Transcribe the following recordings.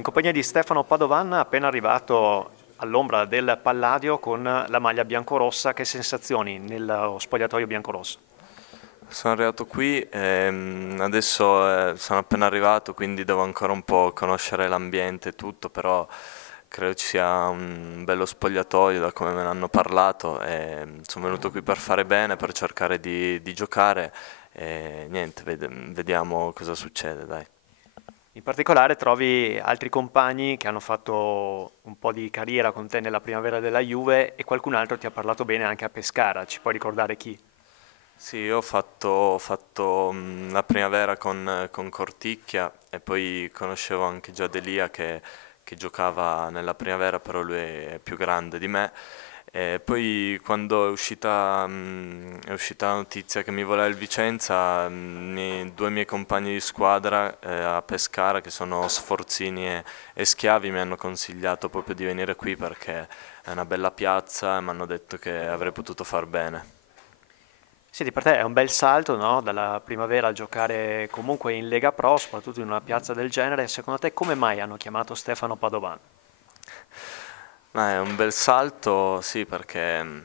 in compagnia di Stefano Padovan, appena arrivato all'ombra del Palladio con la maglia biancorossa. Che sensazioni nello spogliatoio biancorosso? Sono arrivato qui e adesso sono appena arrivato, quindi devo ancora un po' conoscere l'ambiente e tutto, però credo ci sia un bello spogliatoio da come me ne hanno parlato e sono venuto qui per fare bene, per cercare di giocare e niente, vediamo cosa succede, dai. In particolare trovi altri compagni che hanno fatto un po' di carriera con te nella primavera della Juve e qualcun altro ti ha parlato bene anche a Pescara. Ci puoi ricordare chi? Sì, io ho fatto la primavera con Corticchia e poi conoscevo anche già Delia che giocava nella primavera, però lui è più grande di me. E poi quando è uscita la notizia che mi voleva il Vicenza, due miei compagni di squadra a Pescara, che sono Sforzini e Schiavi, mi hanno consigliato proprio di venire qui perché è una bella piazza e mi hanno detto che avrei potuto far bene. Senti, per te è un bel salto, no? Dalla primavera a giocare comunque in Lega Pro, soprattutto in una piazza del genere. Secondo te come mai hanno chiamato Stefano Padovan? Ma è un bel salto, sì, perché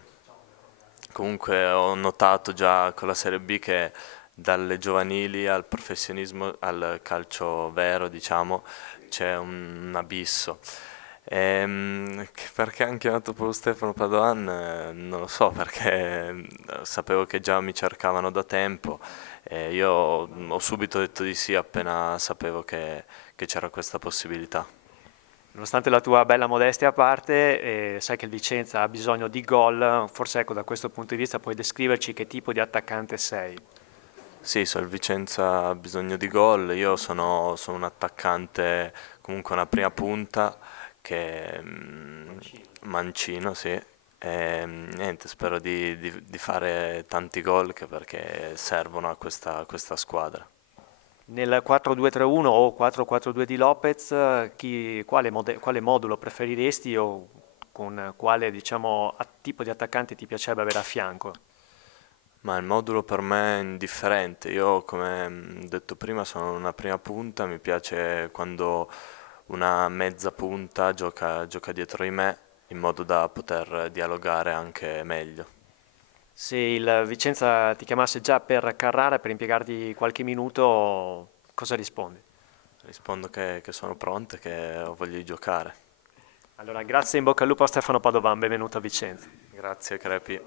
comunque ho notato già con la Serie B che dalle giovanili al professionismo, al calcio vero, diciamo, c'è un abisso. Perché hanno chiamato proprio Stefano Padoan? Non lo so, perché sapevo che già mi cercavano da tempo e io ho subito detto di sì appena sapevo che c'era questa possibilità. Nonostante la tua bella modestia a parte, sai che il Vicenza ha bisogno di gol, forse ecco da questo punto di vista puoi descriverci che tipo di attaccante sei. Sì, so il Vicenza ha bisogno di gol, io sono un attaccante, comunque una prima punta che mancino, sì, e niente, spero di fare tanti gol perché servono a questa squadra. Nel 4-2-3-1 o 4-4-2 di Lopez, quale modulo preferiresti o con quale diciamo, tipo di attaccante ti piacerebbe avere a fianco? Ma il modulo per me è indifferente. Io, come detto prima, sono una prima punta, mi piace quando una mezza punta gioca dietro di me in modo da poter dialogare anche meglio. Se il Vicenza ti chiamasse già per Carrara per impiegarti qualche minuto, cosa rispondi? Rispondo che sono pronto e che ho voglia di giocare. Allora, grazie e in bocca al lupo a Stefano Padovan, benvenuto a Vicenza. Grazie, Crepi.